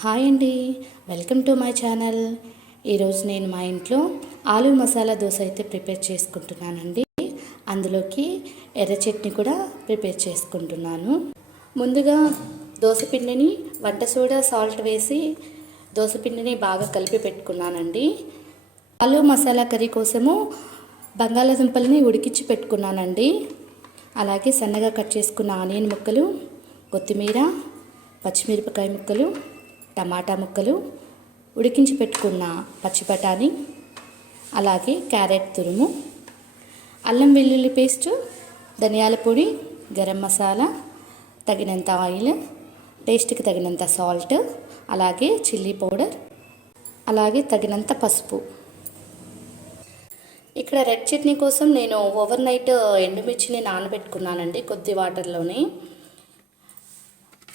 Hi అండి. Welcome to my channel. ఈరోజు నేను మా ఇంట్లో ఆలూ మసాలా దోశ అయితే ప్రిపేర్ చేసుకుంటున్నానండి. అందులోకి ఎర్ర చట్నీ కూడా ప్రిపేర్ చేసుకుంటున్నాను. ముందుగా దోశ పిండిని వంట సోడా సాల్ట్ వేసి దోశ పిండిని బాగా కలిపి పెట్టుకున్నానండి. ఆలూ మసాలా కర్రీ కోసము బంగాళాదుంపల్ని ఉడికించి పెట్టుకున్నానండి. అలాగే సన్నగా కట్ చేసుకున్న ఆనియన్ ముక్కలు కొత్తిమీర పచ్చిమిరపకాయ ముక్కలు టమాటా ముక్కలు ఉడికించి పెట్టుకున్న పచ్చి బఠానీ అలాగే క్యారెట్ తురుము అల్లం వెల్లుల్లి పేస్టు ధనియాల పొడి గరం మసాలా తగినంత ఆయిల్ టేస్ట్కి తగినంత సాల్ట్ అలాగే చిల్లీ పౌడర్ అలాగే తగినంత పసుపు. ఇక్కడ రెడ్ చట్నీ కోసం నేను ఓవర్ నైట్ ఎండుమిర్చిని నానబెట్టుకున్నానండి కొద్ది వాటర్లోని.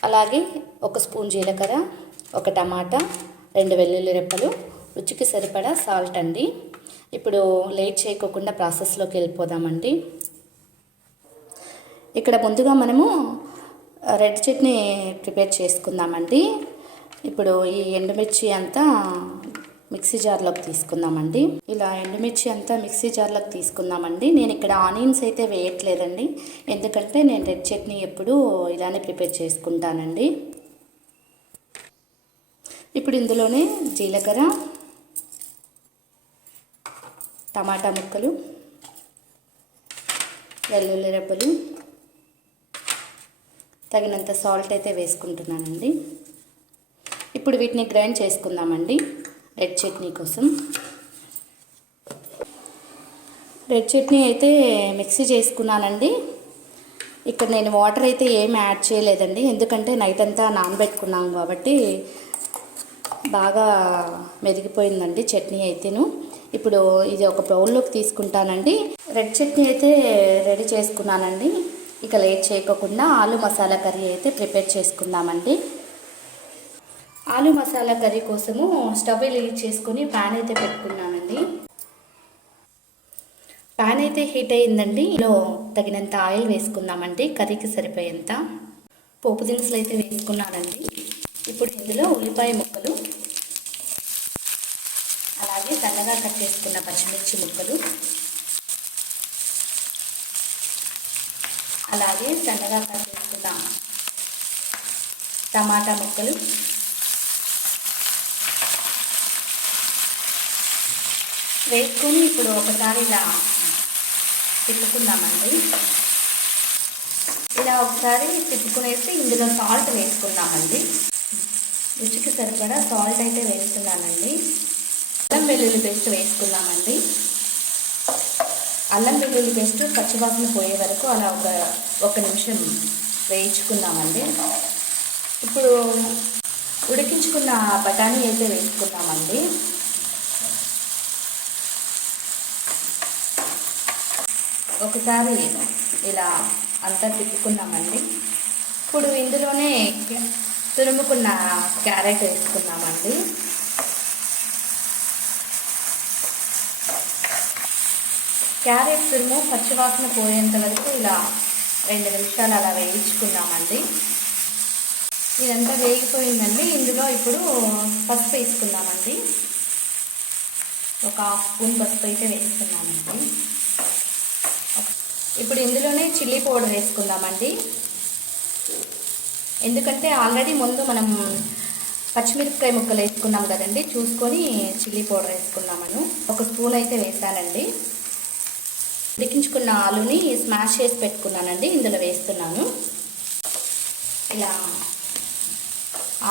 అలాగే ఒక స్పూన్ జీలకర్ర ఒక టమాటా రెండు వెల్లుల్లి రెప్పలు రుచికి సరిపడా సాల్ట్ అండి. ఇప్పుడు లేట్ చేయకోకుండా ప్రాసెస్లోకి వెళ్ళిపోదామండి. ఇక్కడ ముందుగా మనము రెడ్ చట్నీ ప్రిపేర్ చేసుకుందామండి. ఇప్పుడు ఈ ఎండుమిర్చి అంతా మిక్సీ జార్లోకి తీసుకుందామండి. ఇలా ఎండుమిర్చి అంతా మిక్సీ జార్లోకి తీసుకుందామండి. నేను ఇక్కడ ఆనియన్స్ అయితే వేయట్లేదండి. ఎందుకంటే నేను రెడ్ చట్నీ ఎప్పుడు ఇలానే ప్రిపేర్ చేసుకుంటానండి. ఇప్పుడు ఇందులోనే జీలకర్ర టమాటా ముక్కలు వెల్లుల్లి రెబ్బలు తగినంత సాల్ట్ అయితే వేసుకుంటున్నానండి. ఇప్పుడు వీటిని గ్రైండ్ చేసుకుందామండి రెడ్ చట్నీ కోసం. రెడ్ చట్నీ అయితే మిక్సీ చేసుకున్నానండి. ఇక్కడ నేను వాటర్ అయితే ఏమి యాడ్ చేయలేదండి ఎందుకంటే నైట్ అంతా నానబెట్టుకున్నాం కాబట్టి బాగా మెదిగిపోయిందండి చట్నీ అయితేను. ఇప్పుడు ఇది ఒక బౌల్లోకి తీసుకుంటానండి. రెడ్ చట్నీ అయితే రెడీ చేసుకున్నానండి. ఇక లేట్ చేయకోకుండా ఆలు మసాలా కర్రీ అయితే ప్రిపేర్ చేసుకుందామండి. ఆలు మసాలా కర్రీ కోసము స్టవ్ వెలిగి చేసుకుని ప్యాన్ అయితే పెట్టుకున్నానండి. ప్యాన్ అయితే హీట్ అయిందండి ఇందులో తగినంత ఆయిల్ వేసుకుందామండి. కర్రీకి సరిపోయేంత. పోపు దినుసులు అయితే వేసుకున్నానండి. ఇప్పుడు ఇందులో ఉల్లిపాయ ముక్కలు అలాగే సన్నగా కట్ చేసుకున్న పచ్చిమిర్చి ముక్కలు. అలాగే సన్నగా కట్ చేసుకున్న టమాటా ముక్కలు. వేసుకొని ఇప్పుడు ఒకసారి ఇలా తిప్పుకుందామండి. ఇలా ఒకసారి తిప్పుకునేసి ఇందులో సాల్ట్ వేసుకుందామండి. రుచికి సరిపడా సాల్ట్ అయితే వేస్తున్నానండి. అల్లం వెల్లుల్లి పేస్ట్ వేసుకుందామండి. అల్లం వెల్లుల్లి పేస్ట్ పచ్చివాసన పోయే వరకు అలా ఒక ఒక నిమిషం వేయించుకుందామండి. ఇప్పుడు ఉడికించుకున్న బఠానీ అయితే వేసుకుందామండి. ఒకసారి ఇలా అంతా తిప్పుకున్నామండి ఇప్పుడు ఇందులోనే తురుముకున్న క్యారెట్ వేసుకున్నామండి క్యారెట్ తురుము పచ్చివాసన పోయేంత వరకు ఇలా రెండు నిమిషాలు అలా వేయించుకున్నామండి. ఇదంతా వేగిపోయిందండి. ఇందులో ఇప్పుడు పసుపు వేసుకున్నామండి ఒక హాఫ్ స్పూన్ పసుపు అయితే వేసుకున్నామండి. ఇప్పుడు ఇందులోనే చిల్లీ పౌడర్ వేసుకుందామండి. ఎందుకంటే ఆల్రెడీ ముందు మనం పచ్చిమిరపకాయ ముక్కలు వేసుకున్నాం కదండి. చూసుకొని చిల్లీ పౌడర్ వేసుకున్నామను. ఒక స్పూన్ అయితే వేసానండి. ఉడికించుకున్న ఆలుని స్మాష్ చేసి పెట్టుకున్నానండి. ఇందులో వేస్తున్నాను. ఇలా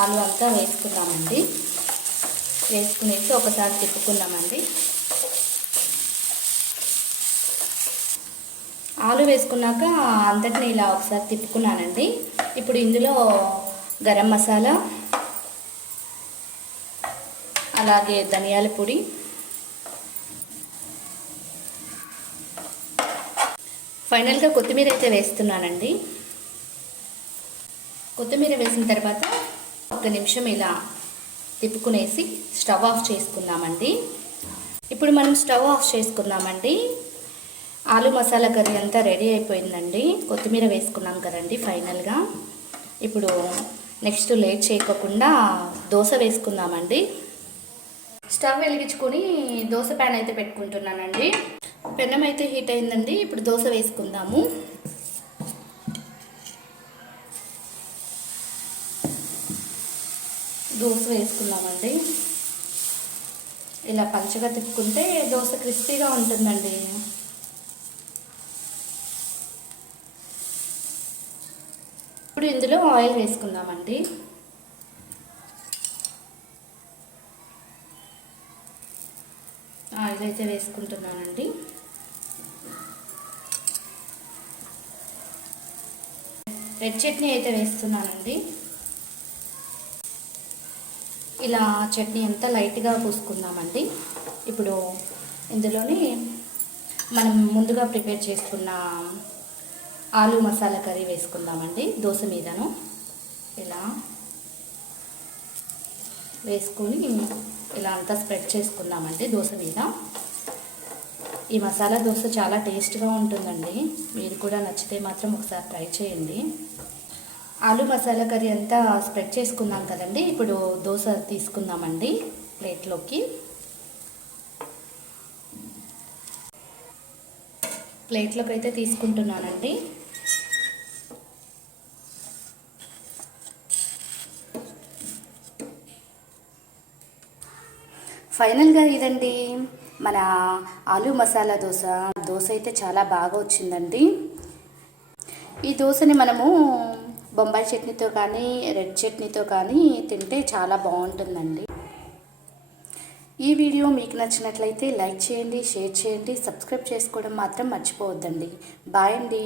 ఆలు అంతా వేసుకున్నామండి వేసుకునేసి ఒకసారి తిప్పుకున్నామండి ఆలు వేసుకున్నాక అంతటిని ఇలా ఒకసారి తిప్పుకున్నానండి. ఇప్పుడు ఇందులో గరం మసాలా అలాగే ధనియాల పొడి ఫైనల్గా కొత్తిమీర అయితే వేస్తున్నానండి. కొత్తిమీర వేసిన తర్వాత ఒక నిమిషం ఇలా తిప్పుకునేసి స్టవ్ ఆఫ్ చేసుకుందామండి. ఇప్పుడు మనం స్టవ్ ఆఫ్ చేసుకుందామండి. ఆలు మసాలా కర్రీ అంతా రెడీ అయిపోయిందండి. కొత్తిమీర వేసుకున్నాం కదండి ఫైనల్గా. ఇప్పుడు నెక్స్ట్ లేట్ చేయకోకుండా దోశ వేసుకుందామండి. స్టవ్ వెలిగించుకొని దోశ ప్యాన్ అయితే పెట్టుకుంటున్నానండి. పెన్నం అయితే హీట్ అయిందండి ఇప్పుడు దోశ వేసుకుందాము. దోశ వేసుకుందామండి ఇలా పంచగా తిప్పుకుంటే దోశ క్రిస్పీగా ఉంటుందండి. ఇప్పుడు ఇందులో ఆయిల్ వేసుకుందామండి. ఆయిల్ అయితే వేసుకుంటున్నానండి. రెడ్ చట్నీ అయితే వేస్తున్నానండి. ఇలా చట్నీ అంతా లైట్గా పూసుకుందామండి. ఇప్పుడు ఇందులోని మనం ముందుగా ప్రిపేర్ చేసుకున్న ఆలు మసాలా కర్రీ వేసుకుందామండి దోశ మీదను. ఇలా వేసుకొని ఇలా అంతా స్ప్రెడ్ చేసుకుందామండి దోశ మీద. ఈ మసాలా దోశ చాలా టేస్ట్గా ఉంటుందండి. మీరు కూడా నచ్చితే మాత్రం ఒకసారి ట్రై చేయండి. ఆలు మసాలా కర్రీ అంతా స్ప్రెడ్ చేసుకున్నాం కదండి. ఇప్పుడు దోశ తీసుకుందామండి ప్లేట్లోకి. ప్లేట్లోకి అయితే తీసుకుంటున్నానండి. ఫైనల్గా ఇదండి మన ఆలు మసాలా దోశ. దోశ అయితే చాలా బాగా వచ్చిందండి. ఈ దోశని మనము బొంబాయి చట్నీతో కానీ రెడ్ చట్నీతో కానీ తింటే చాలా బాగుంటుందండి. ఈ వీడియో మీకు నచ్చినట్లయితే లైక్ చేయండి షేర్ చేయండి సబ్స్క్రైబ్ చేసుకోవడం మాత్రం మర్చిపోవద్దండి. బాయ్ అండి.